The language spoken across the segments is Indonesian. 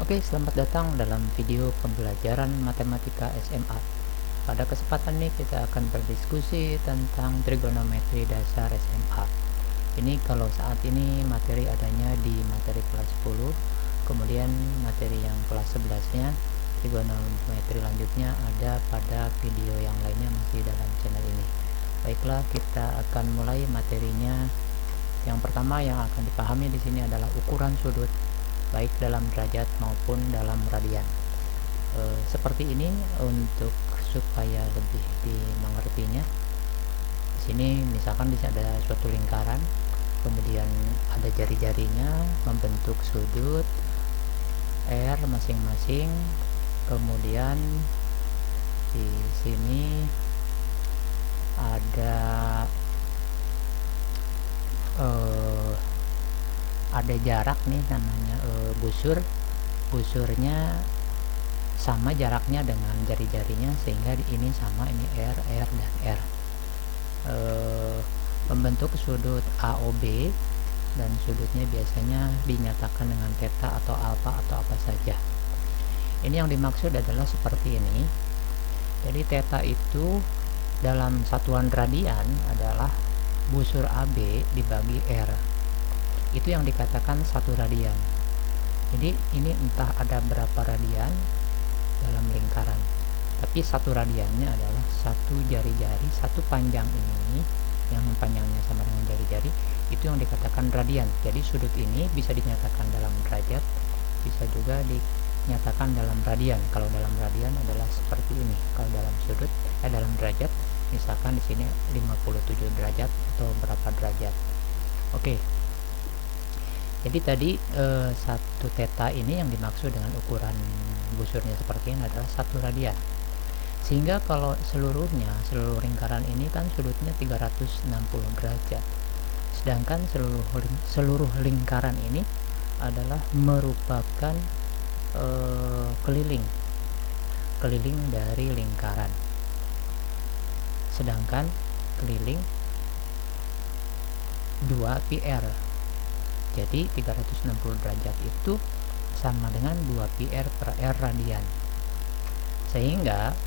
Oke, selamat datang dalam video pembelajaran matematika SMA. Pada kesempatan ini kita akan berdiskusi tentang trigonometri dasar SMA. Ini kalau saat ini materi adanya di materi kelas 10, kemudian materi yang kelas 11-nya, trigonometri lanjutnya ada pada video yang lainnya masih dalam channel ini. Baiklah, kita akan mulai materinya. Yang pertama yang akan dipahami di sini adalah ukuran sudut, baik dalam derajat maupun dalam radian. Seperti ini untuk supaya lebih dimengertinya. Di sini misalkan di sini ada suatu lingkaran, kemudian ada jari-jarinya membentuk sudut R masing-masing. Kemudian di sini ada jarak nih, namanya busurnya sama jaraknya dengan jari-jarinya, sehingga ini sama, ini R, dan R. Membentuk sudut AOB, dan sudutnya biasanya dinyatakan dengan theta atau alpha atau apa saja. Ini yang dimaksud adalah seperti ini. Jadi theta itu dalam satuan radian adalah busur AB dibagi R. Itu yang dikatakan 1 radian. Jadi ini entah ada berapa radian dalam lingkaran, tapi 1 radiannya adalah 1 jari-jari, 1 panjang ini yang panjangnya sama dengan jari-jari, itu yang dikatakan radian. Jadi sudut ini bisa dinyatakan dalam derajat, bisa juga dinyatakan dalam radian. Kalau dalam radian adalah seperti ini. Kalau dalam sudut dalam derajat, misalkan di sini 57 derajat atau berapa derajat. Oke. Jadi tadi 1 theta ini yang dimaksud dengan ukuran busurnya seperti ini adalah 1 radian. Sehingga kalau seluruh lingkaran ini kan sudutnya 360 derajat. Sedangkan seluruh lingkaran ini adalah merupakan keliling dari lingkaran. Sedangkan keliling 2πr. Jadi 360 derajat itu sama dengan 2πr per R radian. Sehingga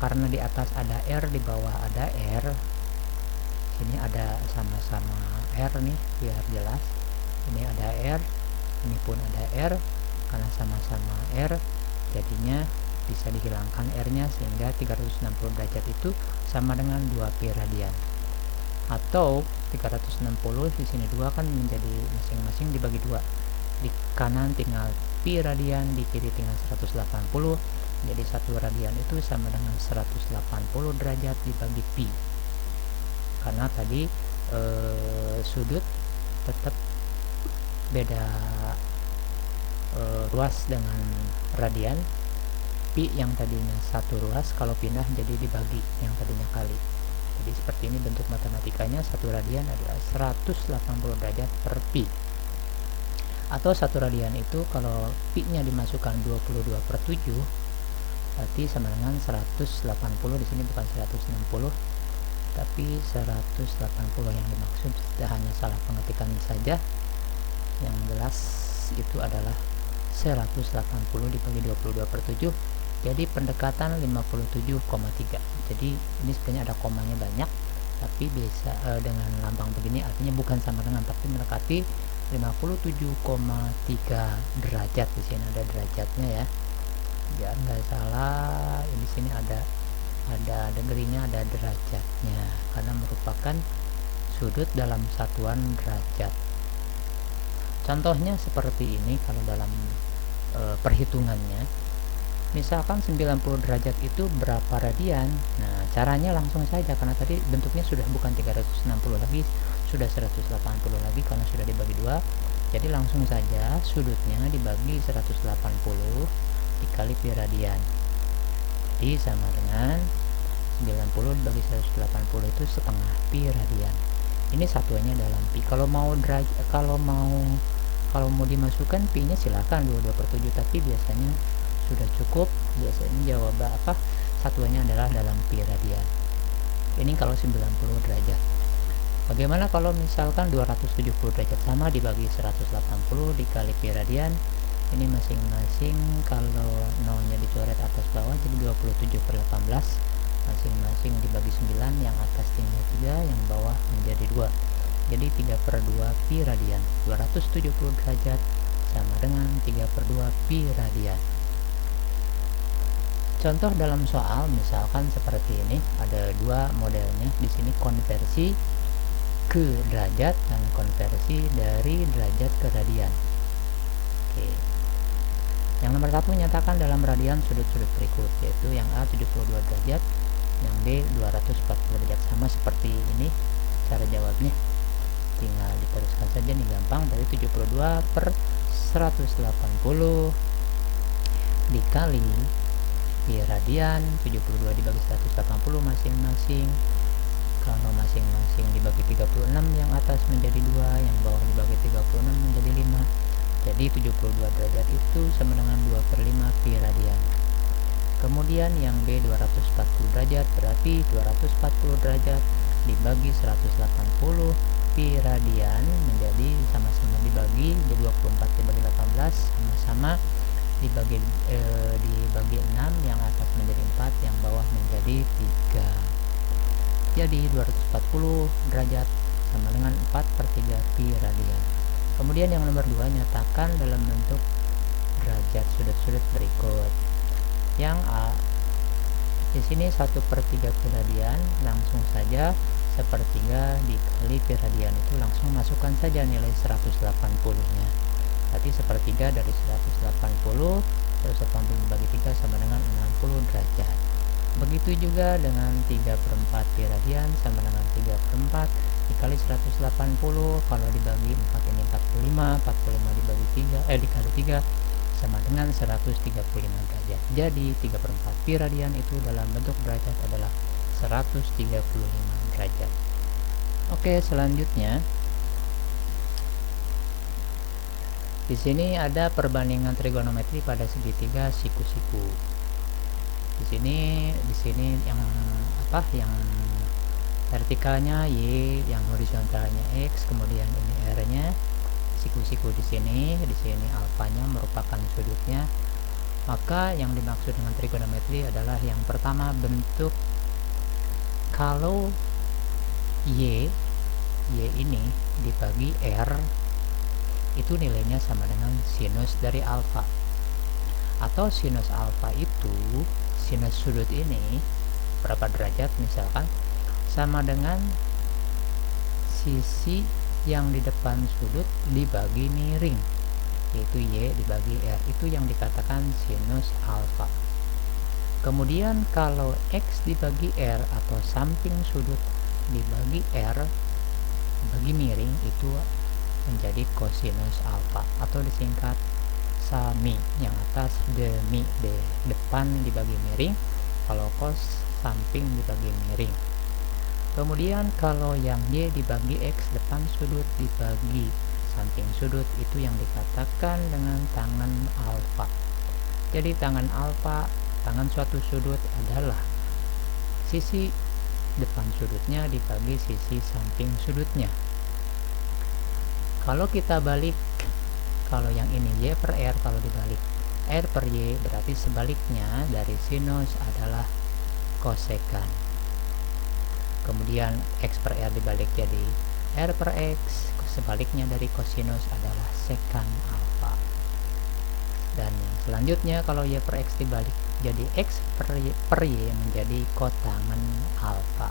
karena di atas ada R, di bawah ada R, sini ada sama-sama R nih biar jelas. Ini ada R, ini pun ada R, karena sama-sama R jadinya bisa dihilangkan R-nya, sehingga 360 derajat itu sama dengan 2π radian. Atau 360 di sini 2 kan menjadi masing-masing dibagi 2. Di kanan tinggal pi radian, di kiri tinggal 180. Jadi 1 radian itu sama dengan 180 derajat dibagi pi. Karena tadi sudut tetap beda ruas dengan radian. Pi yang tadinya 1 ruas kalau pindah jadi dibagi yang tadinya kali. Jadi seperti ini bentuk matematikanya. 1 radian adalah 180 derajat per pi. Atau 1 radian itu kalau pi nya dimasukkan 22/7, berarti sama dengan 180. Di sini bukan 160 tapi 180 yang dimaksud. Tidak hanya salah pengetikan saja, yang jelas itu adalah 180 dibagi 22/7. Jadi pendekatan 57,3. Jadi ini sebenarnya ada komanya banyak, tapi bisa dengan lambang begini artinya bukan sama dengan, tapi mendekati 57,3 derajat. Di sini ada derajatnya ya, biar nggak salah. Di sini ada degree-nya, ada derajatnya, karena merupakan sudut dalam satuan derajat. Contohnya seperti ini. Kalau dalam perhitungannya, misalkan 90 derajat itu berapa radian? Nah, caranya langsung saja, karena tadi bentuknya sudah bukan 360 lagi, sudah 180 lagi karena sudah dibagi 2. Jadi langsung saja sudutnya dibagi 180 dikali pi radian. Jadi sama dengan 90 dibagi 180 itu setengah pi radian. Ini satuannya dalam pi. Kalau mau dimasukkan pi nya silakan 22/7, tapi biasanya sudah cukup. Biasanya jawaban satuannya adalah dalam pi radian. Ini kalau 90 derajat. Bagaimana kalau misalkan 270 derajat? Sama dibagi 180 dikali pi radian, Ini masing-masing kalau nolnya dicoret atas bawah jadi 27/18, masing-masing dibagi 9, yang atas tinggal 3, yang bawah menjadi 2, jadi 3/2 pi radian. 270 derajat sama dengan 3/2 pi radian. Contoh dalam soal misalkan seperti ini, ada dua modelnya. Di sini konversi ke derajat dan konversi dari derajat ke radian. Oke. Yang nomor 1, nyatakan dalam radian sudut-sudut berikut, yaitu yang A 72 derajat, yang B 240 derajat. Sama seperti ini cara jawabnya, tinggal diteruskan saja nih, gampang. Dari 72/180 dikali pi radian, 72 dibagi 180 masing-masing. Kalau masing-masing dibagi 36, yang atas menjadi 2, yang bawah dibagi 36 menjadi 5. Jadi 72 derajat itu sama dengan 2/5 pi radian. Kemudian yang B 240 derajat, berarti 240 derajat dibagi 180 pi radian menjadi sama-sama dibagi, jadi 24 dibagi 18 sama-sama dibagi 6, yang atas menjadi 4, yang bawah menjadi 3. Jadi 240 derajat sama dengan 4/3 pi radian. Kemudian yang nomor 2, nyatakan dalam bentuk derajat sudut-sudut berikut. Yang A, di sini 1/3 pi radian, langsung saja 1/3 dikali pi radian itu langsung masukkan saja nilai 180-nya. Berarti 1/3 dari 180, 180 dibagi 3 sama dengan 60 derajat. Begitu juga dengan 3/4 pi radian sama dengan 3/4 dikali 180, kalau dibagi 4 ini 45, 45 dibagi 3 dikali 3 sama dengan 135 derajat. Jadi 3/4 pi radian itu dalam bentuk derajat adalah 135 derajat. Oke, selanjutnya di sini ada perbandingan trigonometri pada segitiga siku-siku. Di sini yang yang vertikalnya Y, yang horizontalnya X, kemudian ini R-nya, siku-siku di sini alfanya merupakan sudutnya. Maka yang dimaksud dengan trigonometri adalah yang pertama, bentuk kalau Y ini dibagi R itu nilainya sama dengan sinus dari alfa, atau sinus alfa itu sinus sudut ini berapa derajat misalkan sama dengan sisi yang di depan sudut dibagi miring, yaitu Y dibagi R, itu yang dikatakan sinus alfa. Kemudian kalau X dibagi R atau samping sudut dibagi R bagi miring itu menjadi kosinus alfa, atau disingkat sami, yang atas demi depan dibagi miring, kalau cos samping dibagi miring. Kemudian kalau yang Y dibagi X, depan sudut dibagi samping sudut, itu yang dikatakan dengan tangan alfa. Jadi tangan alfa, tangan suatu sudut adalah sisi depan sudutnya dibagi sisi samping sudutnya. Kalau kita balik, kalau yang ini Y per R, kalau dibalik R per Y, berarti sebaliknya dari sinus adalah kosekan. Kemudian X per R dibalik jadi R per X, sebaliknya dari kosinus adalah sekan alfa. Dan yang selanjutnya kalau Y per X dibalik jadi X per Y menjadi kotangen alfa.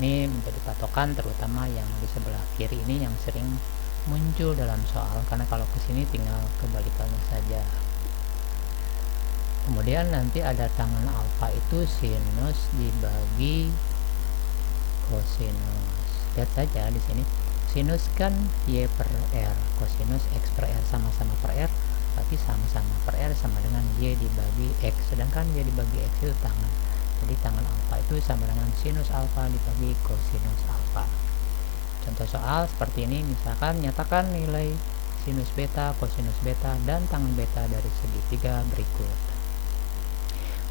Ini menjadi patokan, terutama yang di sebelah kiri ini yang sering muncul dalam soal, karena kalau kesini tinggal kebalikannya saja. Kemudian nanti ada tangan alfa itu sinus dibagi kosinus. Lihat saja di sini, sinus kan Y per R, kosinus X per R sama-sama per R, berarti sama-sama per R sama dengan Y dibagi X, sedangkan Y dibagi X itu tangan. Jadi tangan alfa itu sama dengan sinus alfa dibagi kosinus alfa. Contoh soal seperti ini, misalkan nyatakan nilai sinus beta, kosinus beta, dan tangan beta dari segitiga berikut.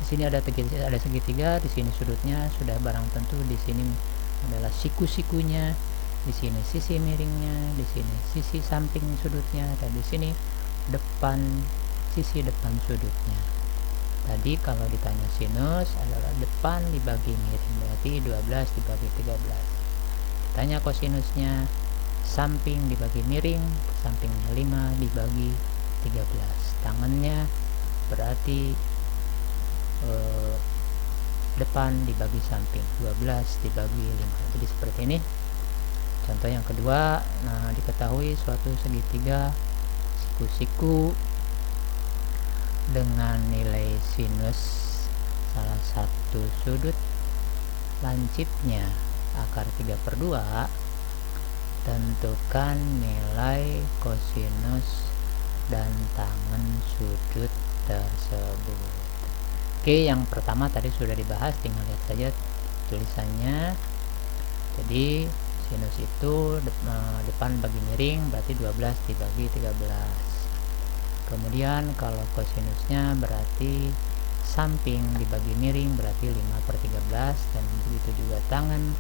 Di sini ada segitiga, di sini sudutnya sudah barang tentu, di sini adalah siku-sikunya, di sini sisi miringnya, di sini sisi samping sudutnya, dan di sini sisi depan sudutnya. Tadi kalau ditanya sinus adalah depan dibagi miring, berarti 12 dibagi 13. Ditanya kosinusnya samping dibagi miring, sampingnya 5 dibagi 13. Tangannya berarti depan dibagi samping, 12 dibagi 5. Jadi seperti ini. Contoh yang kedua, nah diketahui suatu segitiga siku-siku dengan nilai sinus salah satu sudut lancipnya akar 3/2, tentukan nilai kosinus dan tangen sudut tersebut. Oke, yang pertama tadi sudah dibahas, tinggal lihat saja tulisannya. Jadi sinus itu depan bagi miring berarti 12 dibagi 13. Kemudian kalau kosinusnya berarti samping dibagi miring berarti 5/13, dan begitu juga tangan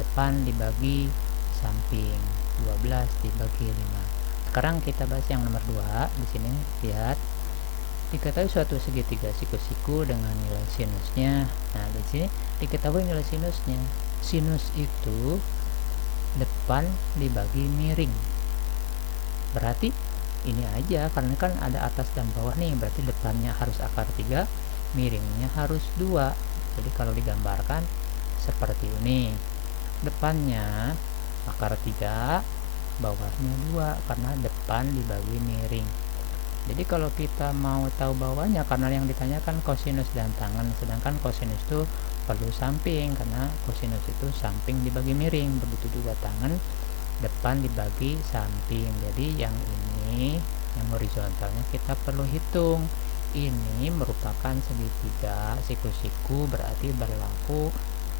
depan dibagi samping 12 dibagi 5. Sekarang kita bahas yang nomor 2. Di sini lihat, diketahui suatu segitiga siku-siku dengan nilai sinusnya. Nah, di sini diketahui nilai sinusnya. Sinus itu depan dibagi miring. Berarti ini aja, karena kan ada atas dan bawah nih, berarti depannya harus akar 3, miringnya harus 2. Jadi kalau digambarkan seperti ini. Depannya akar 3, bawahnya 2 karena depan dibagi miring. Jadi kalau kita mau tahu bawahnya, karena yang ditanyakan kosinus dan tangen, sedangkan kosinus itu perlu samping karena kosinus itu samping dibagi miring, begitu juga tangen depan dibagi samping. Jadi yang ini, yang horizontalnya kita perlu hitung. Ini merupakan segitiga siku-siku, berarti berlaku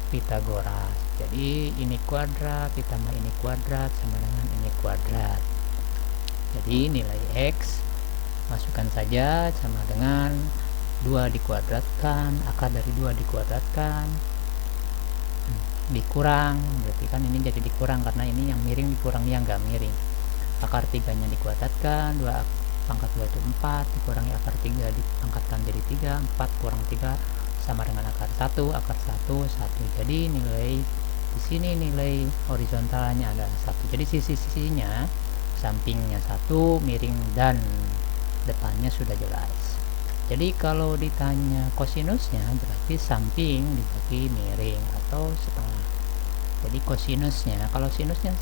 Pitagoras. Jadi ini kuadrat ditambah ini kuadrat sama dengan ini kuadrat. Jadi nilai X masukkan saja sama dengan 2 dikuadratkan, akar dari 2 dikuadratkan, dikurang, berarti kan ini jadi dikurang karena ini yang miring dikurang yang enggak miring. Akar 3 nya dikuadratkan, 2 pangkat 2 itu 4, dikurangi akar 3 dipangkatkan jadi 3, 4 kurang 3 sama dengan akar 1, akar 1, 1. Jadi nilai di sini nilai horizontalnya adalah 1. Jadi sisi-sisinya, sampingnya 1, miring dan depannya sudah jelas. Jadi kalau ditanya kosinusnya berarti samping dibagi miring atau setengah. Jadi kosinusnya, kalau sinusnya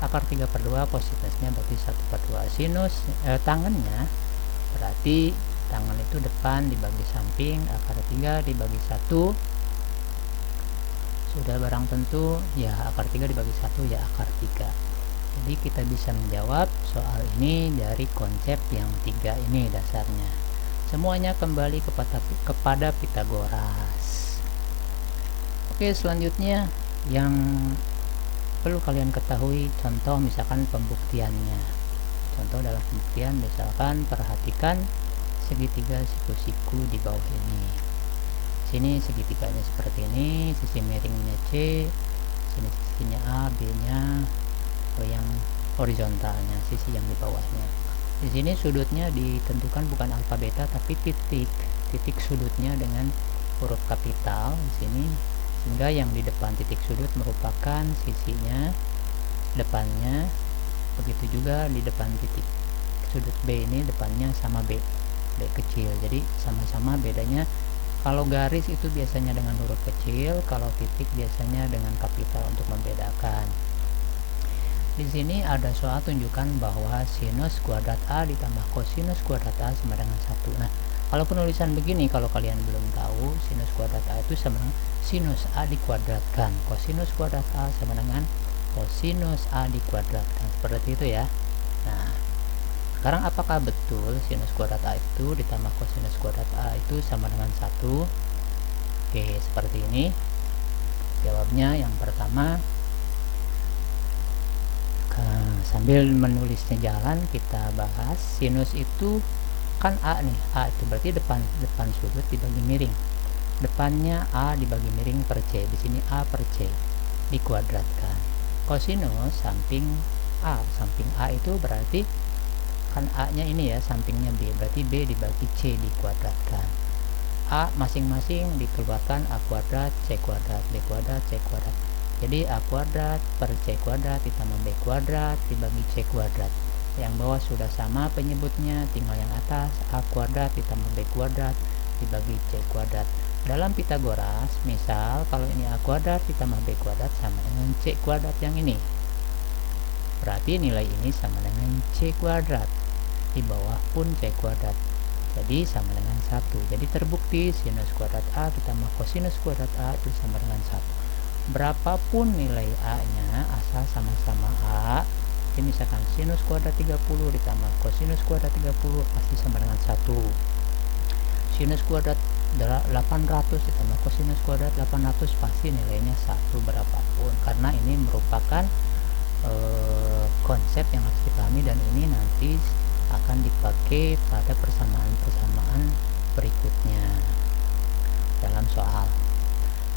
akar 3/2, kosinusnya berarti 1/2. Sinus tangannya berarti tangan itu depan dibagi samping, akar 3 dibagi 1. Sudah barang tentu ya akar 3 dibagi 1 ya akar 3. Jadi kita bisa menjawab soal ini dari konsep yang 3 ini dasarnya. Semuanya kembali kepada Pitagoras. Oke, selanjutnya yang perlu kalian ketahui, contoh misalkan pembuktiannya. Contoh dalam pembuktian misalkan perhatikan segitiga siku-siku di bawah ini. Sini segitiganya seperti ini, sisi miringnya C, sini sisinya A, B-nya, yang horizontalnya, sisi yang di bawahnya. Di sini sudutnya ditentukan bukan alfa beta tapi titik sudutnya dengan huruf kapital di sini, sehingga yang di depan titik sudut merupakan sisinya depannya. Begitu juga di depan titik sudut B ini depannya sama B kecil. Jadi sama-sama, bedanya kalau garis itu biasanya dengan huruf kecil, kalau titik biasanya dengan kapital untuk membedakan. Di sini ada soal tunjukkan bahwa sinus kuadrat A ditambah kosinus kuadrat A sama dengan 1. Nah, kalau penulisan begini, kalau kalian belum tahu, sinus kuadrat A itu sama dengan sinus A dikuadratkan. Kosinus kuadrat A sama dengan kosinus A dikuadratkan. Seperti itu ya. Nah, sekarang apakah betul sinus kuadrat A itu ditambah kosinus kuadrat A itu sama dengan 1? Oke, seperti ini. Jawabnya yang pertama, sambil menulisnya jalan kita bahas. Sinus itu kan A nih, A itu berarti depan sudut dibagi miring. Depannya A dibagi miring per C. Di sini A per C dikuadratkan. Kosinus samping A itu berarti kan A nya ini ya, sampingnya B, berarti B dibagi C dikuadratkan. A masing-masing dikeluarkan, A kuadrat, C kuadrat, B kuadrat, C kuadrat. Jadi A kuadrat per C kuadrat ditambah B kuadrat dibagi C kuadrat. Yang bawah sudah sama penyebutnya, tinggal yang atas A kuadrat ditambah B kuadrat dibagi C kuadrat. Dalam Pitagoras, misal kalau ini A kuadrat ditambah B kuadrat sama dengan C kuadrat yang ini, berarti nilai ini sama dengan C kuadrat. Di bawah pun C kuadrat, jadi sama dengan 1. Jadi terbukti sinus kuadrat A ditambah kosinus kuadrat A itu sama dengan 1. Berapapun nilai A nya asal sama-sama A. Jadi misalkan sinus kuadrat 30 ditambah kosinus kuadrat 30 pasti sama dengan 1. Sinus kuadrat 800 ditambah kosinus kuadrat 800 pasti nilainya 1 berapapun, karena ini merupakan konsep yang harus dipahami, dan ini nanti akan dipakai pada persamaan-persamaan berikutnya dalam soal.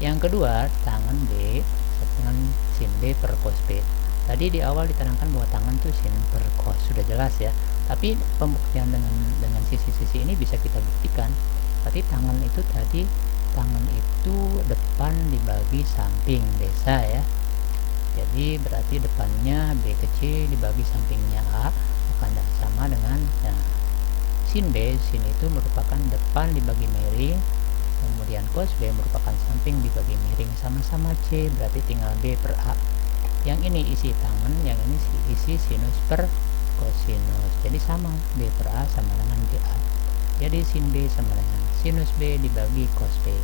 Yang kedua, tangan B dengan sin B per cos B. Tadi di awal diterangkan bahwa tangan itu sin per cos, sudah jelas ya. Tapi pembuktian dengan sisi-sisi ini bisa kita buktikan. Berarti tangan itu depan dibagi samping, bisa ya. Jadi berarti depannya B ke C dibagi sampingnya A akan sama dengan sin B. Sin itu merupakan depan dibagi miring, kemudian cos B merupakan samping dibagi miring, sama-sama C, berarti tinggal B per A. Yang ini isi tangan, yang ini isi sinus per kosinus, jadi sama, B per A sama dengan BA. Jadi sin B sama dengan sinus B dibagi cos B,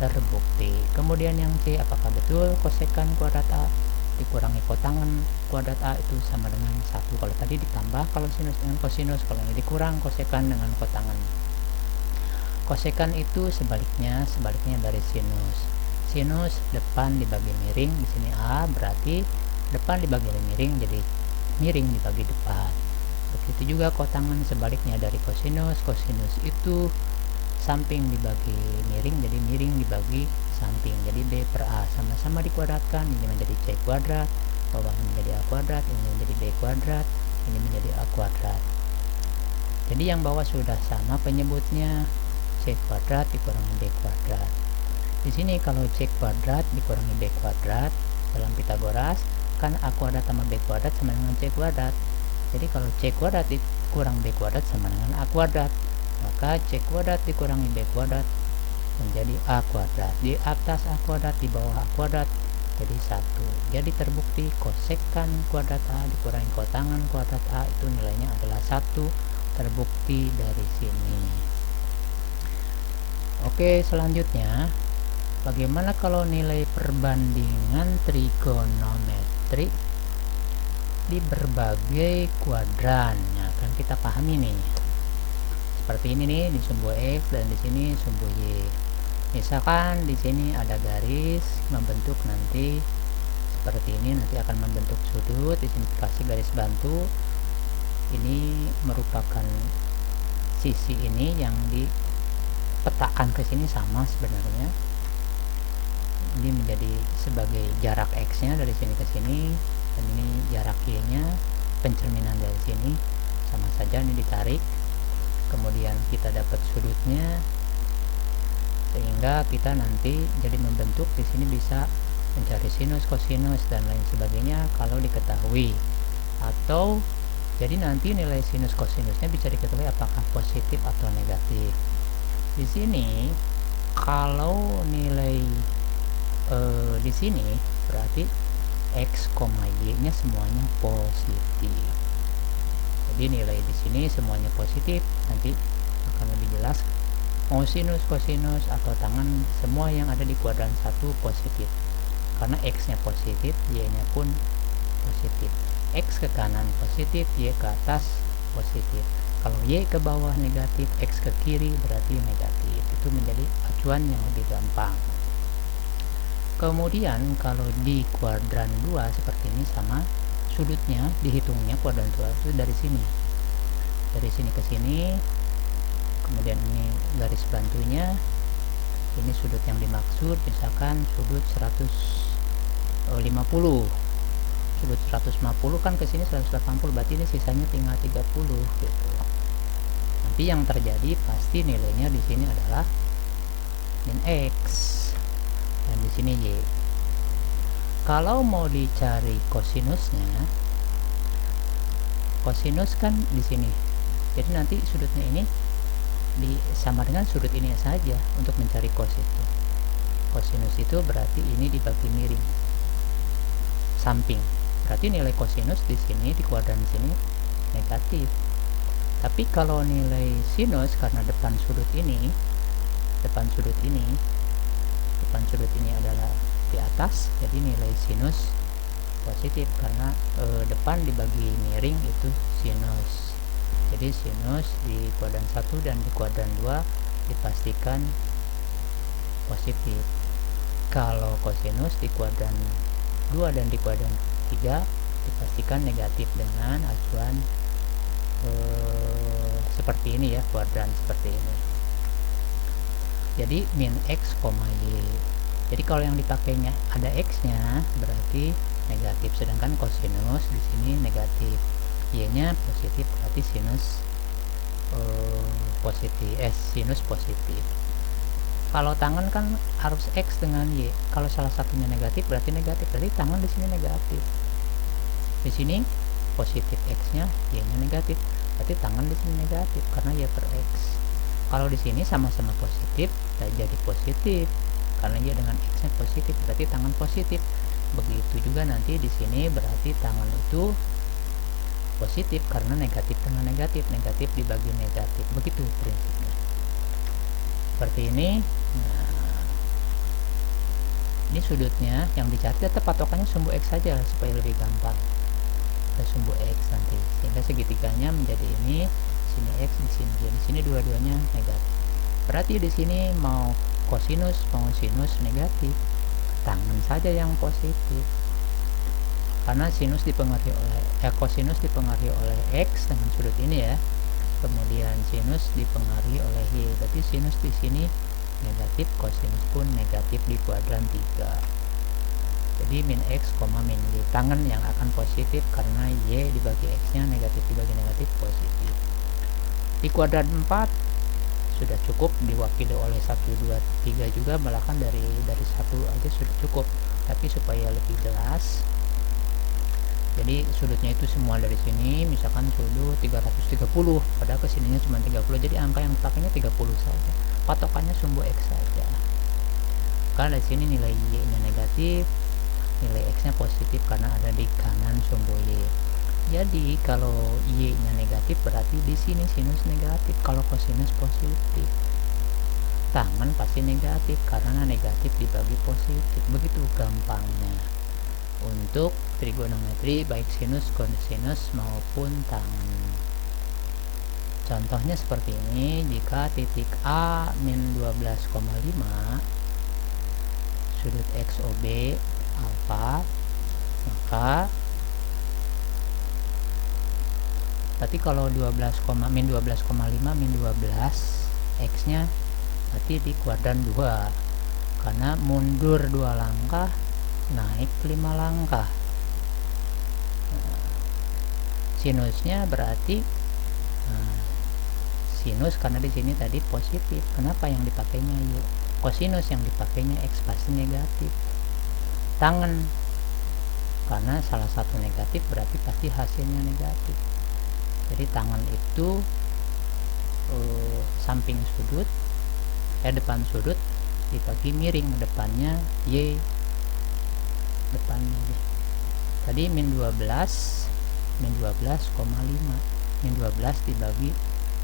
terbukti. Kemudian yang C, apakah betul kosekan kuadrat A dikurangi kotangan kuadrat A itu sama dengan 1? Kalau tadi ditambah kalau sinus dengan kosinus, kalau ini dikurang kosekan dengan kotangan. Kosekan itu sebaliknya dari sinus. Sinus depan dibagi miring, di sini A, berarti depan dibagi miring jadi miring dibagi depan. Begitu juga kotangan sebaliknya dari kosinus. Kosinus itu samping dibagi miring jadi miring dibagi samping. Jadi B per A sama-sama dikuadratkan, ini menjadi C kuadrat, bawahnya menjadi A kuadrat, ini menjadi B kuadrat, ini menjadi A kuadrat. Jadi yang bawah sudah sama penyebutnya, C kuadrat dikurangi B kuadrat. Di sini kalau C kuadrat dikurangi B kuadrat dalam Pitagoras kan A kuadrat tambah B kuadrat sama dengan C kuadrat. Jadi kalau C kuadrat dikurang B kuadrat sama dengan A kuadrat, maka C kuadrat dikurangi B kuadrat menjadi A kuadrat. Di atas A kuadrat, di bawah A kuadrat, jadi 1. Jadi terbukti kosekan kuadrat A dikurangi kotangan kuadrat A itu nilainya adalah 1. Terbukti dari sini. Oke, selanjutnya bagaimana kalau nilai perbandingan trigonometri di berbagai kuadran? Nah, kan kita pahami nih. Seperti ini nih, di sumbu X dan di sini sumbu Y. Misalkan di sini ada garis membentuk nanti seperti ini, nanti akan membentuk sudut. Di sini kasih garis bantu. Ini merupakan sisi ini yang dipetakan ke sini sama sebenarnya. Ini menjadi sebagai jarak X-nya dari sini ke sini, dan ini jarak Y-nya, pencerminan dari sini sama saja, ini ditarik. Kemudian kita dapat sudutnya, sehingga kita nanti jadi membentuk di sini bisa mencari sinus, kosinus dan lain sebagainya kalau diketahui. Atau jadi nanti nilai sinus kosinusnya bisa diketahui apakah positif atau negatif. Di sini kalau nilai di sini berarti X, Y nya semuanya positif. Jadi nilai di sini semuanya positif, nanti akan lebih jelas. Mau sinus, kosinus atau tangan, semua yang ada di kuadran 1 positif. Karena X nya positif, Y nya pun positif. X ke kanan positif, Y ke atas positif. Kalau Y ke bawah negatif, X ke kiri berarti negatif. Itu menjadi acuan yang lebih gampang. Kemudian kalau di kuadran 2 seperti ini, sama sudutnya dihitungnya kuadran 2 itu dari sini ke sini, kemudian ini garis bantunya, ini sudut yang dimaksud misalkan sudut 150. sudut 150 kan ke sini 180, berarti ini sisanya tinggal 30 gitu. Nanti yang terjadi pasti nilainya di sini adalah min X dan di sini Y. Kalau mau dicari kosinusnya, kosinus kan di sini, jadi nanti sudutnya ini sama dengan sudut ini saja untuk mencari cos itu. Kosinus itu berarti ini dibagi miring samping, berarti nilai kosinus di sini di kuadran sini negatif. Tapi kalau nilai sinus, karena depan sudut ini adalah di atas, jadi nilai sinus positif karena depan dibagi miring itu sinus. Jadi sinus di kuadran 1 dan di kuadran 2 dipastikan positif. Kalau kosinus di kuadran 2 dan di kuadran 3 dipastikan negatif dengan acuan seperti ini ya, kuadran seperti ini. Jadi min X, Y. Jadi kalau yang dipakainya ada X nya berarti negatif, sedangkan kosinus di sini negatif, Y nya positif, berarti sinus sinus positif. Kalau tangan kan harus X dengan Y, kalau salah satunya negatif berarti negatif, berarti tangan di sini negatif. Di sini positif X nya, Y nya negatif, berarti tangan di sini negatif karena Y per X. Kalau di sini sama-sama positif, jadi positif karena Y dengan X nya positif, berarti tangan positif. Begitu juga nanti di sini berarti tangan itu positif karena negatif dengan negatif, negatif dibagi negatif. Begitu prinsipnya. Seperti ini. Nah, ini sudutnya yang dicari tetap patokannya sumbu X saja supaya lebih gampang. Sumbu X nanti, sehingga segitiganya menjadi ini, sini X, di sini dua-duanya negatif. Berarti di sini mau kosinus mau sinus negatif, tangan saja yang positif karena sinus dipengaruhi oleh kosinus dipengaruhi oleh X dengan sudut ini ya, kemudian sinus dipengaruhi oleh Y, berarti sinus di sini negatif, kosinus pun negatif di kuadran 3. Jadi min X, min Y, tangan yang akan positif karena Y dibagi X nya negatif dibagi negatif positif. Di kuadran 4 sudah cukup diwakili oleh 1, 2, 3 juga, bahkan dari 1 aja sudah cukup. Tapi supaya lebih jelas, jadi sudutnya itu semua dari sini, misalkan sudut 330, padahal kesininya cuma 30, jadi angka yang pakainya 30 saja, patokannya sumbu X saja. Karena di sini nilai Y nya negatif, nilai X nya positif karena ada di kanan sumbu Y. Jadi kalau Y nya negatif berarti di sini sinus negatif, kalau kosinus positif. Tangan pasti negatif karena negatif dibagi positif. Begitu gampangnya untuk trigonometri baik sinus, kosinus maupun tangan. Contohnya seperti ini, jika titik A min 12,5 sudut XOB alfa, maka berarti kalau min 12,5 min 12 X nya berarti di kuadran 2 karena mundur 2 langkah naik 5 langkah. Sinusnya berarti sinus karena di sini tadi positif, kenapa yang dipakainya Y? Kosinus yang dipakainya X pasti negatif. Tangan karena salah satu negatif berarti pasti hasilnya negatif. Jadi tangan itu samping sudut, depan sudut dibagi miring, depannya Y, depannya Y. Tadi min 12, min 12,5, min 12 dibagi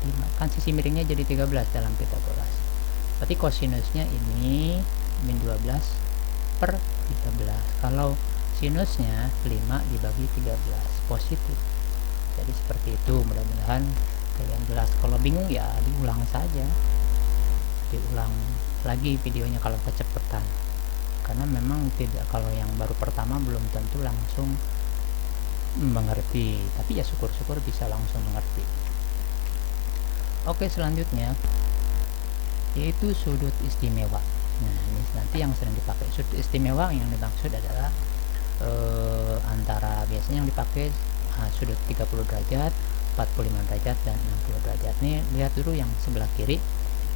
5, kan sisi miringnya jadi 13 dalam Pitagoras. Berarti kosinusnya ini min 12 per 13. Kalau sinusnya 5 dibagi 13, positif. Jadi seperti itu, mudah-mudahan kalian jelas. Kalau bingung ya diulang saja, diulang lagi videonya kalau kecepatan, karena memang tidak, kalau yang baru pertama belum tentu langsung mengerti, tapi ya syukur-syukur bisa langsung mengerti. Oke, selanjutnya yaitu sudut istimewa. Nah, ini nanti yang sering dipakai sudut istimewa, yang dimaksud adalah antara biasanya yang dipakai sudut 30 derajat, 45 derajat, dan 60 derajat. Nih lihat dulu yang sebelah kiri,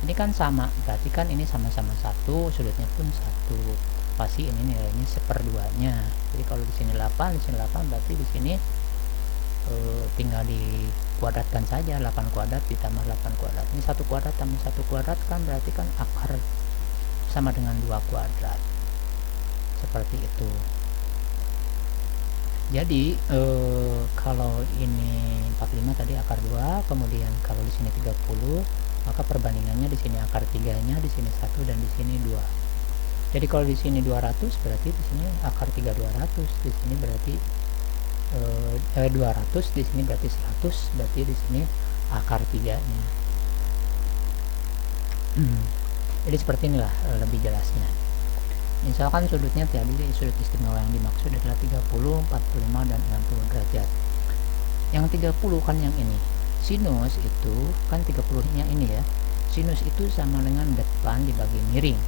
ini kan sama, berarti kan ini sama-sama satu, sudutnya pun satu, pasti ini nilainya seperduanya. Jadi kalau di sini 8, di sini 8, berarti di sini tinggal dikuadratkan saja, 8 kuadrat ditambah 8 kuadrat. Ini 1 kuadrat tambah 1 kuadrat kan berarti kan akar sama dengan 2 kuadrat. Seperti itu. Jadi kalau ini 45 tadi akar 2, kemudian kalau di sini 30, maka perbandingannya di sini akar 3-nya, di sini 1 dan di sini 2. Jadi kalau di sini 200 berarti di sini akar 3 200, di sini berarti 200, di sini berarti 100, berarti di sini akar 3-nya. Jadi seperti inilah lebih jelasnya. Misalkan sudutnya tadi, sudut istimewa yang dimaksud adalah 30, 45 dan 60 derajat. Yang 30 kan yang ini. Sinus itu kan 30-nya ini ya. Sinus itu sama dengan depan dibagi miring.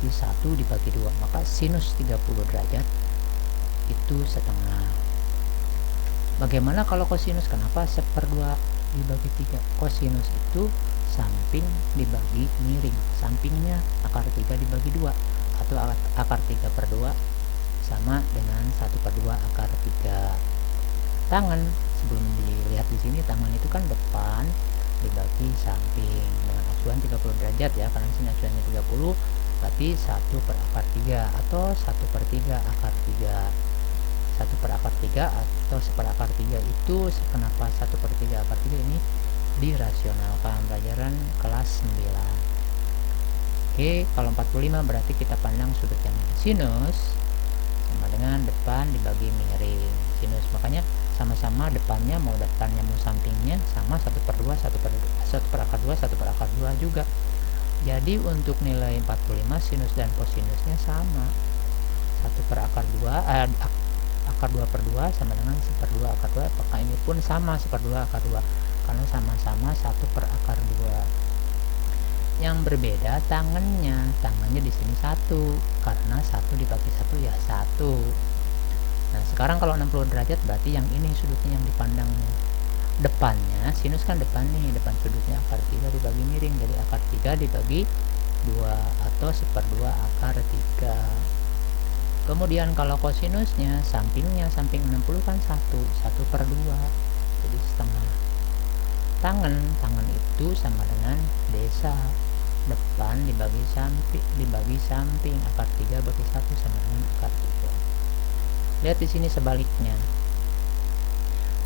Jadi 1 dibagi 2, maka sinus 30 derajat itu setengah. Bagaimana kalau kosinus? Kenapa 1/2 dibagi 3? Kosinus itu samping dibagi miring, sampingnya akar 3 dibagi 2, atau akar 3/2 sama dengan 1/2 akar 3. Tangan, sebelum dilihat di sini, tangan itu kan depan dibagi samping dengan acuan 30 derajat ya, karena di sini acuannya 30, berarti 1 per akar 3 atau 1/3 akar 3. 1 per akar 3 atau 1 per akar 3 itu, kenapa 1/3 akar 3 ini dirasionalkan, pelajaran kelas 9. Oke, kalau 45 berarti kita pandang sudut yang sinus sama dengan depan dibagi miring. Sinus, makanya sama-sama depannya, mau depannya mau sampingnya sama, 1/2, 1 per akar 2, 1 per akar 2 juga. Jadi untuk nilai 45 sinus dan kosinusnya sama, 1 per akar 2, akar 2/2 sama dengan 1/2 akar 2, apakah ini pun sama 1/2 akar 2 karena sama-sama 1 per akar 2. Yang berbeda tangannya di sini 1, karena 1 dibagi 1 ya 1. Nah sekarang kalau 60 derajat berarti yang ini sudutnya yang dipandangnya. Depannya, sinus kan depan nih, depan sudutnya akar 3 dibagi miring, jadi akar 3 dibagi 2 atau 1/2 akar 3. Kemudian kalau kosinusnya, sampingnya, samping 60 kan 1/2, jadi setengah. Tangan itu sama dengan desa, depan dibagi samping, akar 3 bagi 1 sama dengan akar 3. Lihat di sini sebaliknya.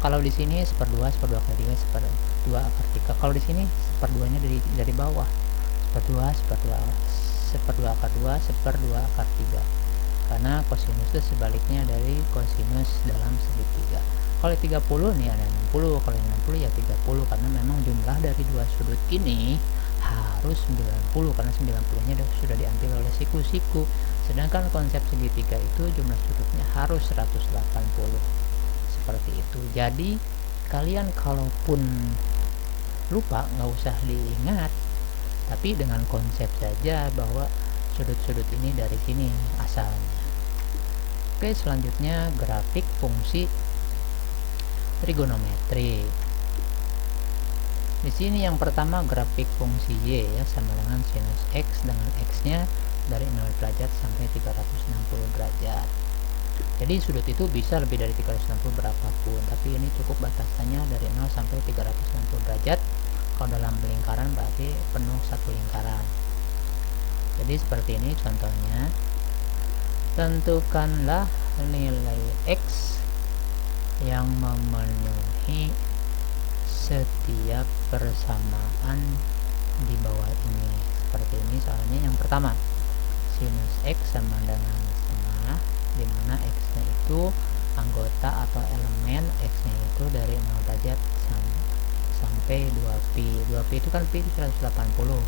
Kalau di sini 1/2 akar 3, 1/2 akar 3. Kalau di sini 1/2-nya dari bawah. 1/2 akar 2, 1/2 akar 3. Karena kosinus itu sebaliknya dari kosinus dalam segitiga. Kalau 30 nih ada 60, kalau 60 ya 30, karena memang jumlah dari dua sudut ini harus 90, karena 90-nya sudah diambil oleh siku-siku. Sedangkan konsep segitiga itu jumlah sudutnya harus 180. Seperti itu. Jadi kalian kalaupun lupa nggak usah diingat, tapi dengan konsep saja bahwa sudut-sudut ini dari sini asalnya. Oke, selanjutnya grafik fungsi trigonometri. Di sini yang pertama grafik fungsi y ya, sama dengan sinus x dengan x-nya dari 0 derajat sampai 360 derajat. Jadi sudut itu bisa lebih dari 360 berapapun, tapi ini cukup batasannya dari 0 sampai 360 derajat. Kalau dalam lingkaran berarti penuh satu lingkaran. Jadi seperti ini contohnya. Tentukanlah nilai x yang memenuhi setiap persamaan di bawah ini. Seperti ini soalnya. Yang pertama, sinus x sama dengan setengah, di mana x-nya itu anggota atau elemen x-nya itu dari 0 derajat sampai 2pi. 2pi itu kan pi 180.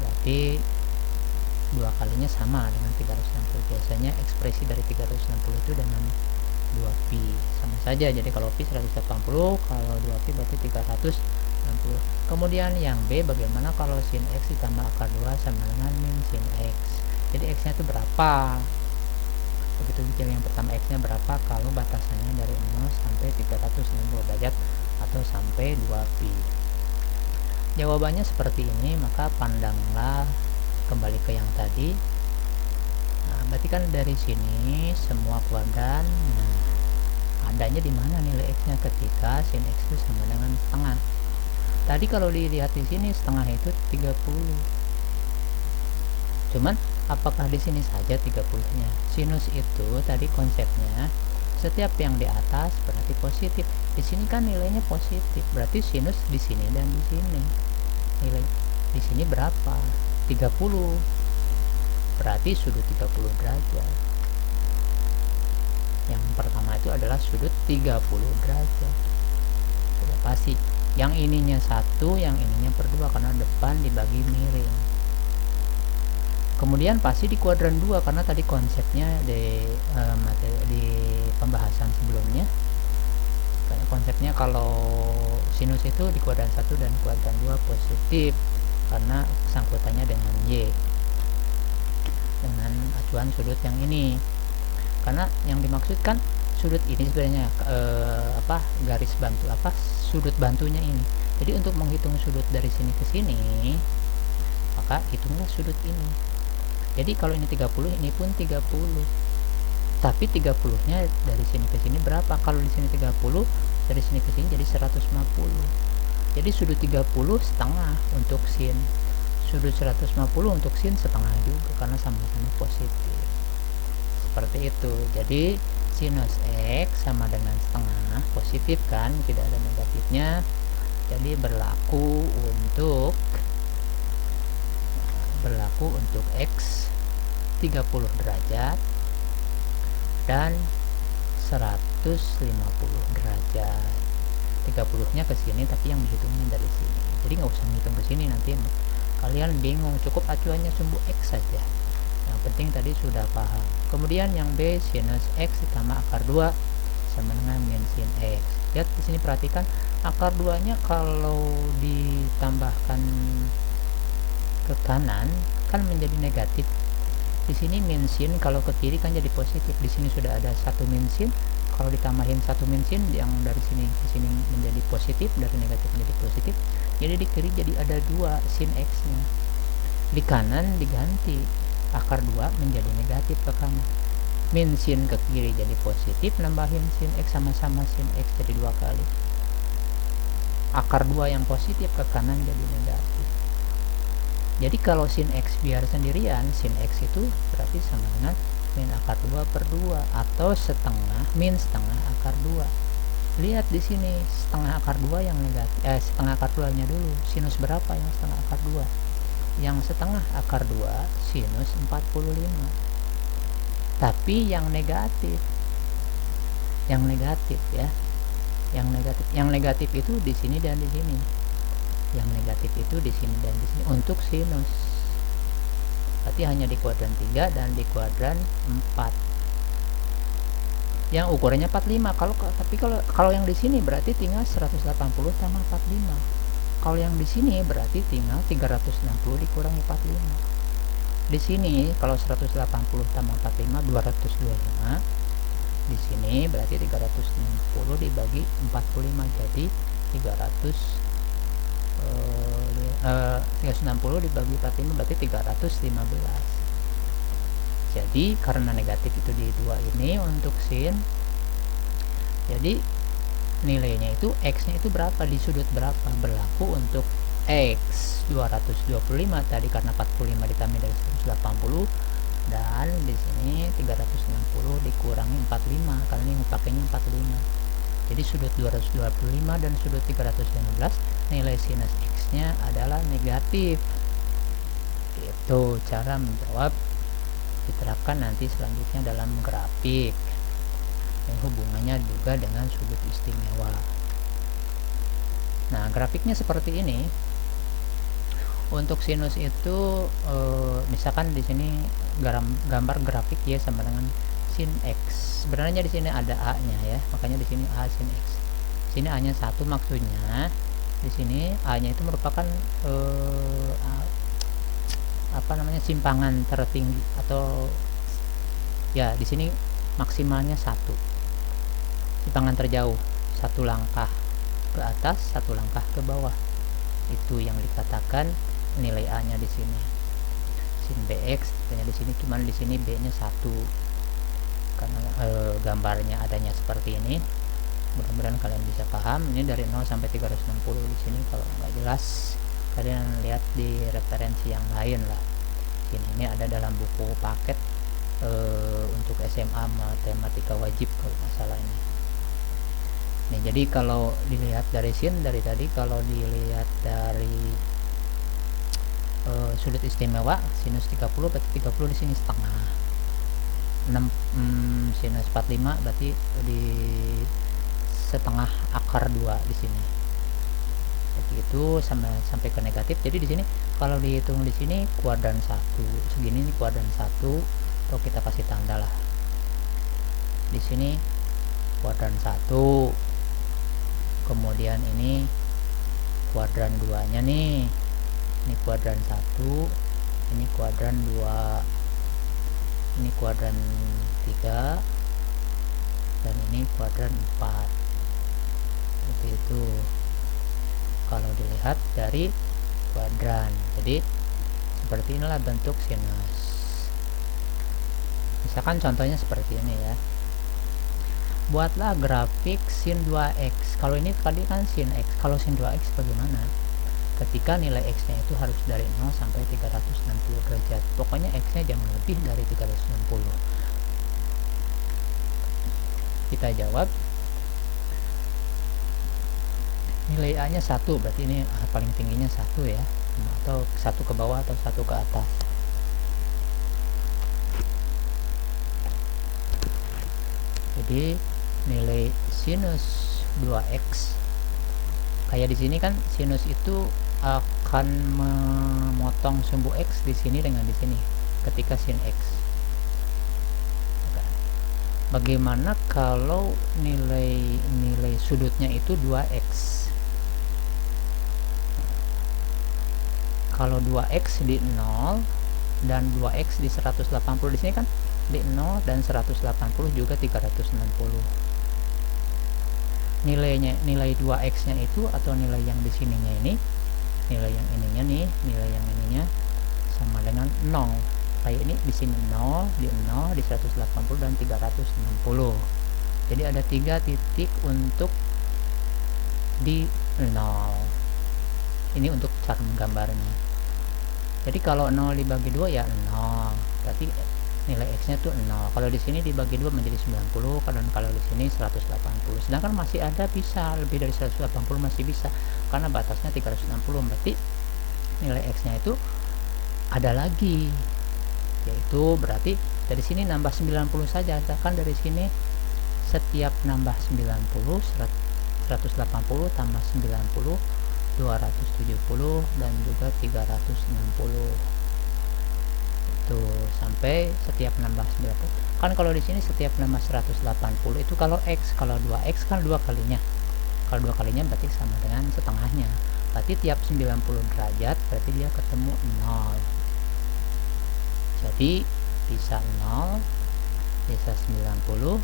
Berarti 2 kalinya sama dengan 360. Biasanya ekspresi dari 360 itu dengan 2pi sama saja. Jadi kalau pi 180, kalau 2pi berarti 360. Kemudian yang B, bagaimana kalau sin x ditambah akar 2 sama dengan min sin x. Jadi x nya itu berapa? begitu juga yang pertama x-nya berapa kalau batasannya dari 0 sampai 360 derajat atau sampai 2pi. Jawabannya seperti ini, maka pandanglah kembali ke yang tadi. Nah, berarti kan dari sini semua kuadran, adanya di mana nilai x-nya ketika sin x itu sama dengan setengah. Tadi kalau dilihat di sini setengah itu 30. Cuman apakah di sini saja 30-nya? Sinus itu tadi konsepnya setiap yang di atas berarti positif. Di sini kan nilainya positif, berarti sinus di sini dan di sini. Nilai di sini berapa? 30. Berarti sudut 30 derajat. Yang pertama itu adalah sudut 30 derajat. Sudah pasti. Yang ininya 1, yang ininya per 2 karena depan dibagi miring. Kemudian pasti di kuadran 2 karena tadi konsepnya di pembahasan sebelumnya. Konsepnya kalau sinus itu di kuadran 1 dan kuadran 2 positif karena sangkutannya dengan y, dengan acuan sudut yang ini. Karena yang dimaksudkan sudut ini sebenarnya garis bantu sudut bantunya ini. Jadi untuk menghitung sudut dari sini ke sini, maka hitunglah sudut ini. Jadi kalau ini 30, ini pun 30. Tapi 30-nya dari sini ke sini berapa? Kalau di sini 30, dari sini ke sini jadi 150. Jadi sudut 30 setengah untuk sin. Sudut 150 untuk sin setengah juga karena sama-sama positif. Seperti itu. Jadi sinus x sama dengan setengah, positif kan, tidak ada negatifnya. Jadi berlaku untuk x 30 derajat dan 150 derajat. 30-nya ke sini tapi yang dihitungnya dari sini. Jadi nggak usah ngitung ke sini, nanti kalian bingung, cukup acuannya sumbu x saja. Yang penting tadi sudah paham. Kemudian yang B, sinus x ditambah akar 2 sama dengan min sin x. Lihat di sini, perhatikan akar 2-nya kalau ditambahkan ke kanan kan menjadi negatif. Di sini min sin, kalau ke kiri kan jadi positif. Di sini sudah ada satu min sin, kalau ditambahin satu min sin yang dari sini ke sini menjadi positif, dari negatif menjadi positif. Jadi di kiri jadi ada 2 sin x-nya. Di kanan diganti akar 2 menjadi negatif ke kanan. Min sin ke kiri jadi positif, nambahin sin x sama-sama sin x jadi 2 kali. Akar 2 yang positif ke kanan jadi negatif. Jadi kalau sin x biar sendirian, sin x itu berarti sama dengan min akar 2 per 2 atau setengah min setengah akar 2. Lihat di sini setengah akar 2 yang negatif, setengah akar 2-nya dulu. Sinus berapa yang setengah akar 2? Yang setengah akar 2 sinus 45. Tapi yang negatif ya. Yang negatif itu di sini dan di sini. Yang negatif itu di sini dan di sini untuk sinus. Berarti hanya di kuadran 3 dan di kuadran 4. Yang ukurannya 45. Kalau yang di sini berarti tinggal 180 tambah 45. Kalau yang di sini berarti tinggal 360 dikurangi 45. Di sini kalau 180 tambah 45 225. Di sini berarti 360 dibagi 45 jadi 360 dibagi 45 berarti 315. Jadi karena negatif itu di 2 ini untuk sin, jadi nilainya itu x nya itu berapa, di sudut berapa, berlaku untuk x 225 tadi karena 45 ditambah dari 180, dan di sini 360 dikurangi 45 karena ini pakainya 45. Jadi sudut 225 dan sudut 315 nilai sinus x nya adalah negatif. Itu cara menjawab, diterapkan nanti selanjutnya dalam grafik. Ini hubungannya juga dengan sudut istimewa. Nah, grafiknya seperti ini. Untuk sinus itu misalkan di sini gambar grafik y sama dengan sin x. Sebenarnya di sini ada a-nya ya, makanya di sini a sin x. Di sini a-nya 1, maksudnya di sini a-nya itu merupakan simpangan tertinggi, atau ya di sini maksimalnya 1. Simpangan terjauh 1 langkah ke atas, 1 langkah ke bawah. Itu yang dikatakan nilai A nya di sini. Sin BX di sini, cuman di sini B nya 1 karena gambarnya adanya seperti ini. Mudah-mudahan kalian bisa paham. Ini dari 0 sampai 360 di sini. Kalau nggak jelas kalian lihat di referensi yang lain lah. Ini ada dalam buku paket untuk SMA matematika wajib kalau nggak salah ini. Nih, jadi kalau dilihat dari sin dari tadi, kalau dilihat dari sudut istimewa sinus 30 berarti 30 di sini setengah. 6 sinus 45 berarti di setengah akar 2 di sini. Jadi itu sampai ke negatif. Jadi di sini kalau dihitung di sini kuadran 1 segini, ini kuadran 1, atau kita kasih tanda lah. Di sini kuadran 1. Kemudian ini kuadran 2-nya nih. Ini kuadran 1, ini kuadran 2, ini kuadran 3, dan ini kuadran 4. Seperti itu kalau dilihat dari kuadran. Jadi seperti inilah bentuk sinus. Misalkan contohnya seperti ini ya. Buatlah grafik sin 2x. Kalau ini tadi kan sin x. Kalau sin 2x bagaimana? Ketika nilai x nya itu harus dari 0 sampai 360 derajat. Pokoknya x nya jangan lebih dari 360. Kita jawab nilai A nya 1, berarti ini paling tingginya 1 ya, atau 1 ke bawah atau 1 ke atas. Jadi nilai sinus 2x kayak di sini kan, sinus itu akan memotong sumbu x di sini dengan di sini ketika sin x. Bagaimana kalau nilai sudutnya itu 2x? Kalau 2x di 0 dan 2x di 180 di sini kan di 0 dan 180 juga 360. Nilai 2x nya itu atau nilai yang di sininya ini, nilai yang ininya nih, nilai yang ininya sama dengan 0. Kayak ini di sini 0, di 0, di 180 dan 360. Jadi ada 3 titik untuk di 0. Ini untuk cara menggambarnya. Jadi kalau 0 dibagi 2 ya 0. Berarti nilai x nya tuh 0. Kalau di sini dibagi 2 menjadi 90, dan kalau di sini 180. Sedangkan masih ada bisa lebih dari 180, masih bisa karena batasnya 360. Berarti nilai x nya itu ada lagi, yaitu berarti dari sini nambah 90 saja. Kan dari sini setiap nambah 90, 180 tambah 90, 270 dan juga 360. Itu sampai setiap nambah 90. Kan kalau di sini setiap nambah 180 itu kalau x, kalau 2x kan 2 kalinya. Kalau 2 kalinya berarti sama dengan setengahnya. Berarti tiap 90 derajat berarti dia ketemu 0. Jadi bisa 0, bisa 90,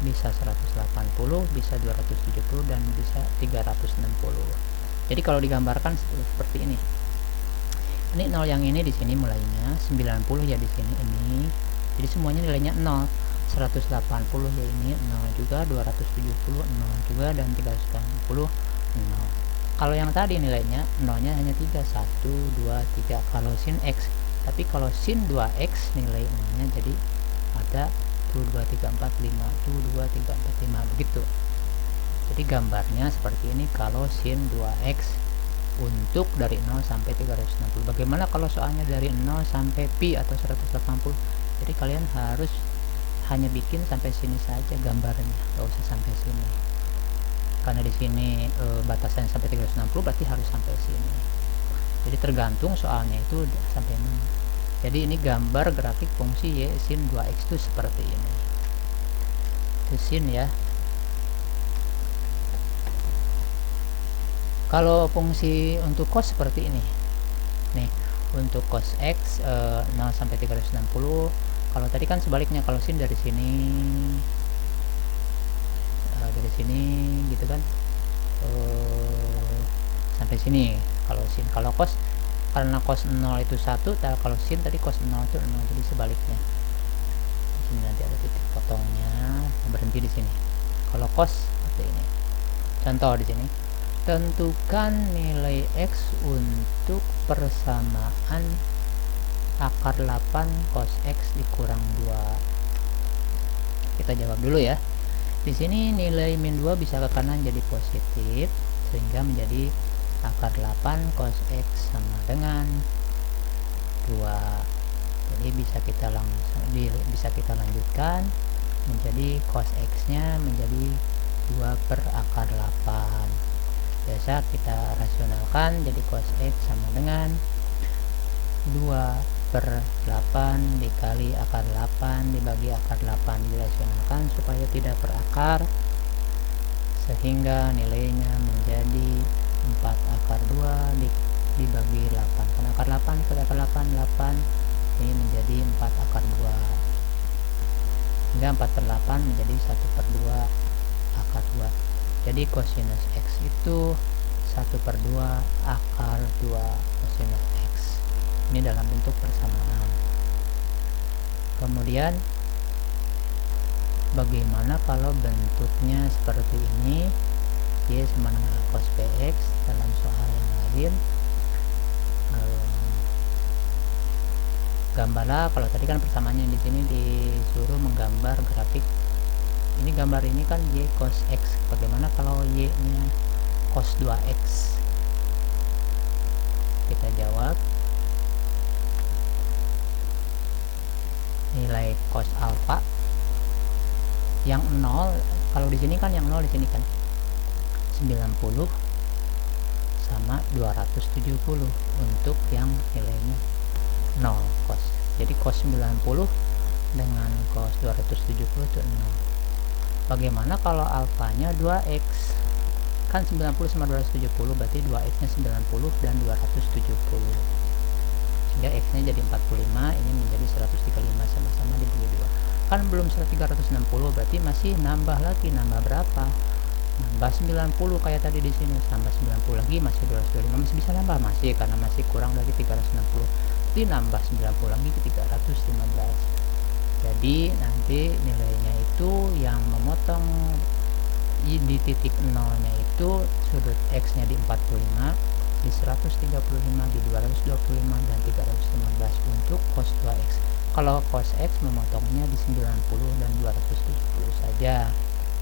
bisa 180, bisa 270 dan bisa 360. Jadi kalau digambarkan seperti ini. Ini 0 yang ini di sini mulainya, 90 ya di sini ini. Jadi semuanya nilainya 0. 180 ya ini 0 juga, 270 0 juga, dan 360 0. Kalau yang tadi nilainya 0-nya hanya 3, 1 2 3 kalau sin x. Tapi kalau sin 2x nilai 0-nya jadi ada 1 2 3 4 5, 1 2 3 4 5 begitu. Jadi gambarnya seperti ini kalau sin 2x untuk dari 0 sampai 360. Bagaimana kalau soalnya dari 0 sampai pi atau 180? Jadi kalian harus hanya bikin sampai sini saja gambarnya, nggak usah sampai sini. Karena di sini batasannya sampai 360, berarti harus sampai sini. Jadi tergantung soalnya itu sampai mana. Jadi ini gambar grafik fungsi y sin 2x itu seperti ini. Itu sin ya. Kalau fungsi untuk cos seperti ini nih, untuk cos x 0 sampai 360. Kalau tadi kan sebaliknya, kalau sin dari sini gitu kan, sampai sini. Kalau sin, kalau cos, karena cos 0 itu 1, kalau sin tadi cos 0 itu 0, jadi sebaliknya. Di sini nanti ada titik potongnya, berhenti di sini. Kalau cos seperti ini. Contoh di sini, tentukan nilai x untuk persamaan akar 8 cos x dikurang 2. Kita jawab dulu ya. Di sini nilai min 2 bisa ke kanan jadi positif, sehingga menjadi akar 8 cos x sama dengan 2. Jadi bisa kita lanjutkan menjadi cos x nya menjadi 2 per akar 8. Biasa kita rasionalkan, jadi cos x sama dengan 2 per 8 dikali akar 8 dibagi akar 8, dirasionalkan supaya tidak per akar, sehingga nilainya menjadi 4 akar 2 dibagi 8. Karena akar 8 dikali akar 8 ini menjadi 4 akar 2, hingga 4 per 8 menjadi 1 per 2 akar 2. Jadi kosinus x itu 1 per 2 akar 2 kosinus x. Ini dalam bentuk persamaan. Kemudian bagaimana kalau bentuknya seperti ini, y sama dengan cos px dalam soal yang lain. Gambarlah, kalau tadi kan persamaannya di sini disuruh menggambar grafik. Ini gambar ini kan y cos x. Bagaimana kalau y nya cos 2x? Kita jawab, nilai cos alfa yang 0, kalau di sini kan yang 0 di sini kan 90 sama 270 untuk yang nilainya 0 cos. Jadi cos 90 dengan cos 270 itu 0. Bagaimana kalau alfanya 2x? Kan 90 sama 270 berarti 2x nya 90 dan 270, sehingga x nya jadi 45, ini menjadi 135, sama-sama dibagi 2. Kan belum 360, berarti masih nambah lagi. Nambah berapa? Nambah 90 kayak tadi di sini, tambah 90 lagi masih 225, masih bisa nambah, masih, karena masih kurang dari 360. Jadi nambah 90 lagi ke 315. Jadi nanti nilainya itu yang memotong di titik 0 nya itu sudut x nya di 45, di 135, di 225, dan 315 untuk cos 2x. Kalau cos x memotongnya di 90 dan 270 saja.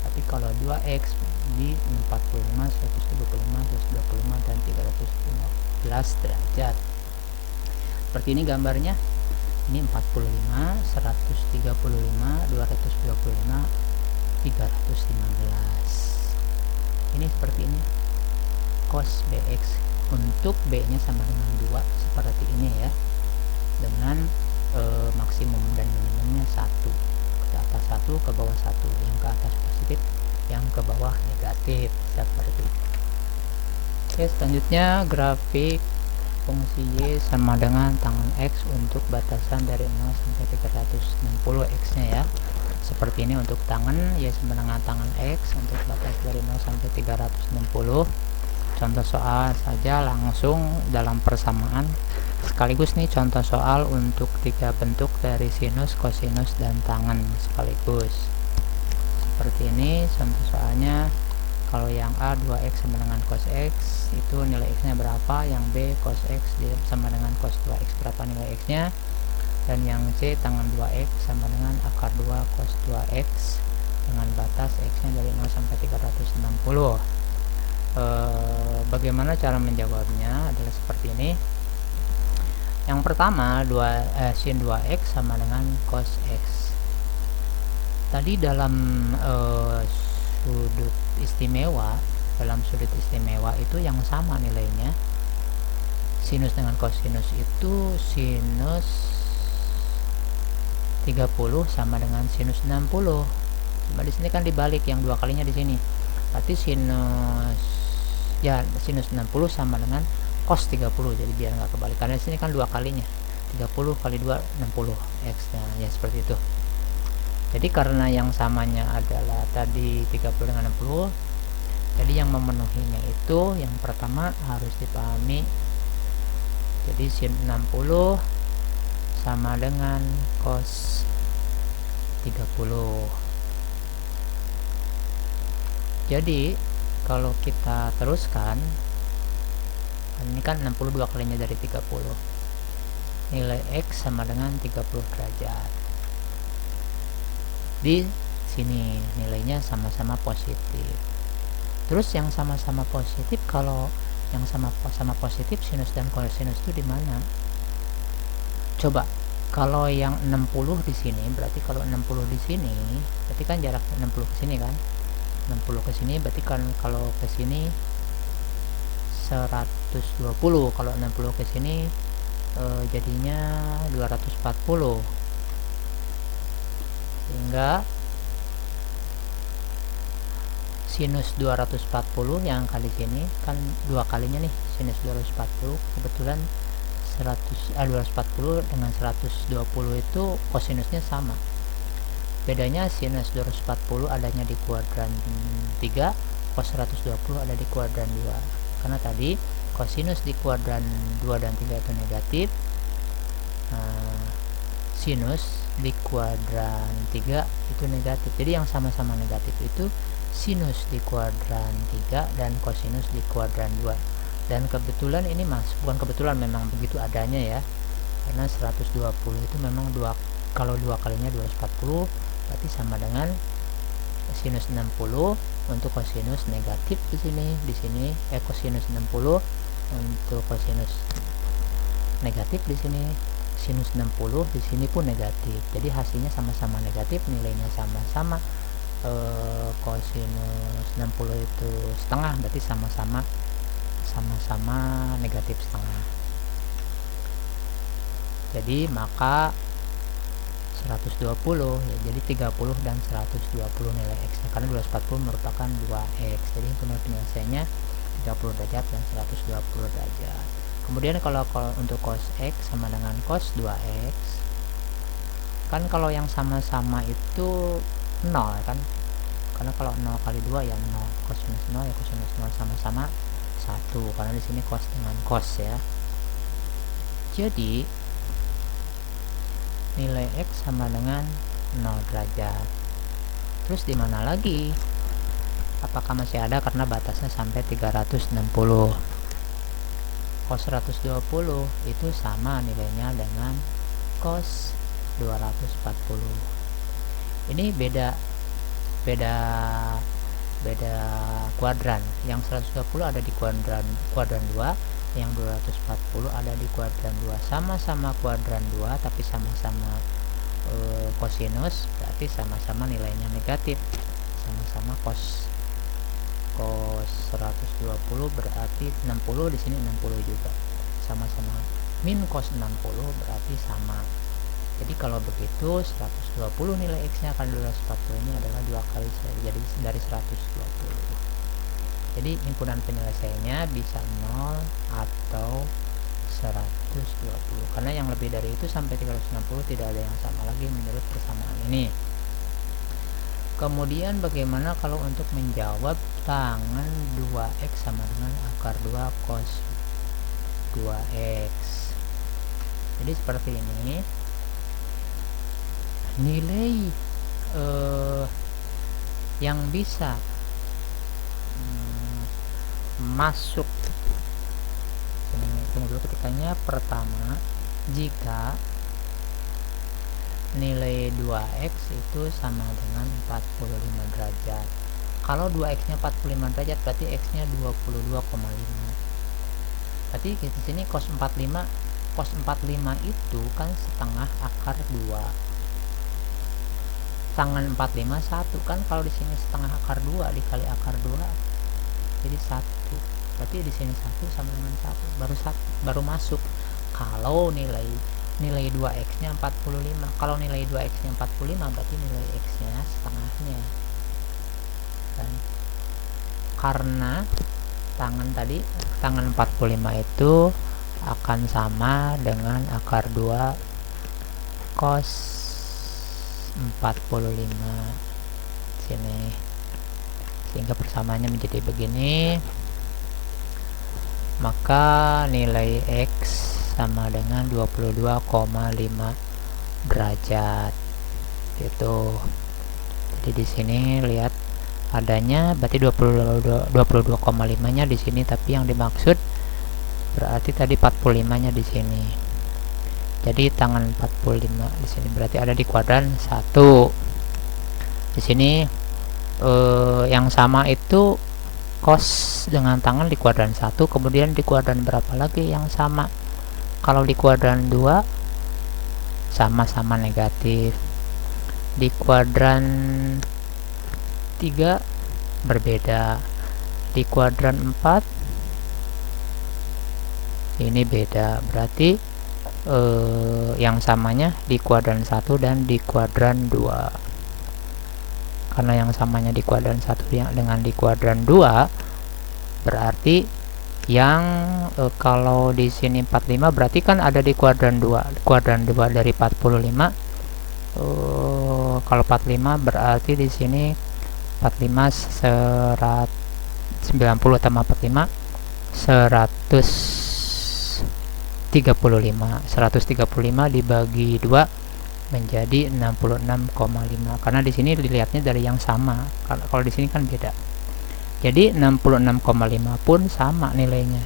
Tapi kalau 2x di 45, 135, 225, dan 315 derajat. Seperti ini gambarnya. Ini 45, 135, 225, 315. Ini seperti ini cos bx. Untuk b nya sama dengan 2, seperti ini ya, dengan maksimum dan minimumnya 1, ke atas 1, ke bawah 1, yang ke atas positif, yang ke bawah negatif, seperti itu. Oke, selanjutnya grafik fungsi y sama dengan tangan x untuk batasan dari 0 sampai 360 x nya ya. Seperti ini untuk tangan, y sama dengan tangan x untuk batas dari 0 sampai 360. Contoh soal saja langsung dalam persamaan, sekaligus nih contoh soal untuk 3 bentuk dari sinus, kosinus, dan tangen sekaligus. Seperti ini contoh soalnya. Kalau yang A 2x sama dengan cos x, itu nilai x nya berapa. Yang B cos x sama dengan cos 2x, berapa nilai x nya. Dan yang C tangan 2x sama dengan akar 2 cos 2x dengan batas x nya dari 0 sampai 360. Bagaimana cara menjawabnya adalah seperti ini. Yang pertama, sin 2x sama dengan cos x. Tadi dalam sudut istimewa, itu yang sama nilainya. Sinus dengan kosinus itu sinus 30 sama dengan sinus 60. Cuma di sini kan dibalik, yang 2 kalinya di sini. Berarti sinus 60 sama dengan cos 30. Jadi biar nggak kebalik, karena di sini kan 2 kalinya. 30 kali 2 60 X nya ya, seperti itu. Jadi karena yang samanya adalah tadi 30 dengan 60, jadi yang memenuhinya itu yang pertama harus dipahami. Jadi sin 60 sama dengan cos 30. Jadi kalau kita teruskan, ini kan 62 kalinya dari 30, nilai X sama dengan 30 derajat. Di sini nilainya sama-sama positif. Terus yang sama-sama positif, kalau yang sama-sama positif sinus dan kosinus itu di mana? Coba kalau yang 60 di sini, berarti kalau 60 di sini berarti kan jarak 60 ke sini kan, 60 ke sini berarti kan kalau ke sini 120, kalau 60 ke sini jadinya 240, sehingga sinus 240 yang kali sini kan dua kalinya nih, sinus 240 kebetulan 240 dengan 120 itu kosinusnya sama. Bedanya sinus 240 adanya di kuadran 3, cos 120 ada di kuadran 2. Karena tadi kosinus di kuadran 2 dan 3 itu negatif, sinus di kuadran 3 itu negatif. Jadi yang sama-sama negatif itu sinus di kuadran 3 dan kosinus di kuadran 2. Dan kebetulan ini bukan kebetulan, memang begitu adanya ya, karena 120 itu memang kalau dua kalinya 240 berarti sama dengan sinus 60 untuk kosinus negatif di sini kosinus 60 untuk kosinus negatif di sini, sinus 60 di sini pun negatif. Jadi hasilnya sama-sama negatif, nilainya sama-sama. Kosinus 60 itu setengah, berarti sama-sama negatif setengah. Jadi maka 120 ya, jadi 30 dan 120 nilai X nya, karena 240 merupakan 2X. Jadi penyelesaiannya 30 derajat dan 120 derajat. Kemudian kalau untuk cos X sama dengan cos 2X, kan kalau yang sama-sama itu 0 kan, karena kalau 0 kali 2 ya 0, kosinus 0 ya kosinus 0 sama-sama 1, karena di sini cos dengan cos ya. Jadi nilai X sama dengan 0 derajat. Terus di mana lagi? Apakah masih ada? Karena batasnya sampai 360. Cos 120 itu sama nilainya dengan cos 240. Ini beda kuadran. Yang 120 ada di kuadran 2, yang 240 ada di kuadran 2. Sama-sama kuadran 2 tapi sama-sama kosinus, berarti sama-sama nilainya negatif. Sama-sama cos 120 berarti 60, di sini 60 juga. Sama-sama min cos 60 berarti sama. Jadi kalau begitu 120 nilai X nya kali 240 ini adalah 2 kali, jadi dari 120. Jadi himpunan penyelesaiannya bisa 0 atau 120, karena yang lebih dari itu sampai 360 tidak ada yang sama lagi menurut persamaan ini. Kemudian bagaimana kalau untuk menjawab tangan 2X sama dengan akar 2 cos 2X? Jadi seperti ini. Nilai yang bisa masuk, tunggu dulu ketikanya. Pertama, jika nilai 2X itu sama dengan 45 derajat. Kalau 2X nya 45 derajat berarti X nya 22,5. Berarti di sini cos 45 itu kan setengah akar 2. Tangan 45 1 kan, kalau di sini setengah akar 2 dikali akar 2 jadi 1. Berarti di sini 1 sama dengan 1 baru masuk. Kalau nilai 2X nya 45, kalau nilai 2X nya 45 berarti nilai X nya setengahnya kan? Karena tangan 45 itu akan sama dengan akar 2 cos 45 sini, sehingga persamaannya menjadi begini. Maka nilai X sama dengan 22,5 derajat gitu. Jadi di sini lihat adanya berarti 22,5 nya di sini, tapi yang dimaksud berarti tadi 45 nya di sini. Jadi tangan 45 di sini berarti ada di kuadran 1. Di sini yang sama itu cos dengan tangan di kuadran 1, kemudian di kuadran berapa lagi yang sama? Kalau di kuadran 2 sama-sama negatif, di kuadran 3 berbeda, di kuadran 4 ini beda, berarti yang samanya di kuadran 1 dan di kuadran 2. Karena yang samanya di kuadran 1 dengan di kuadran 2 berarti yang kalau di sini 45 berarti kan ada di kuadran 2. Kuadran 2 dari 45 kalau 45 berarti di sini 45 90 tambah 45 135 dibagi 2 menjadi 66,5, karena di sini dilihatnya dari yang sama. Kalau di sini kan beda. Jadi 66,5 pun sama nilainya.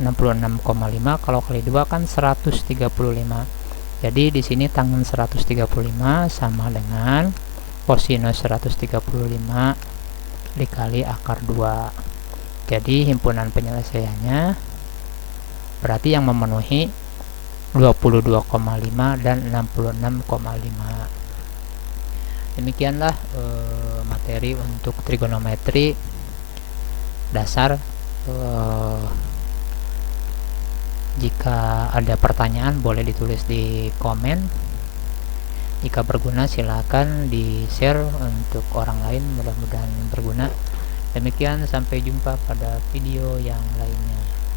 66,5 kalau kali 2 kan 135. Jadi di sini tangen 135 sama dengan kosinus 135 dikali akar 2. Jadi himpunan penyelesaiannya berarti yang memenuhi 22,5 dan 66,5. Demikianlah materi untuk trigonometri dasar. Jika ada pertanyaan boleh ditulis di komen. Jika berguna silakan di share untuk orang lain, mudah-mudahan berguna. Demikian, sampai jumpa pada video yang lainnya.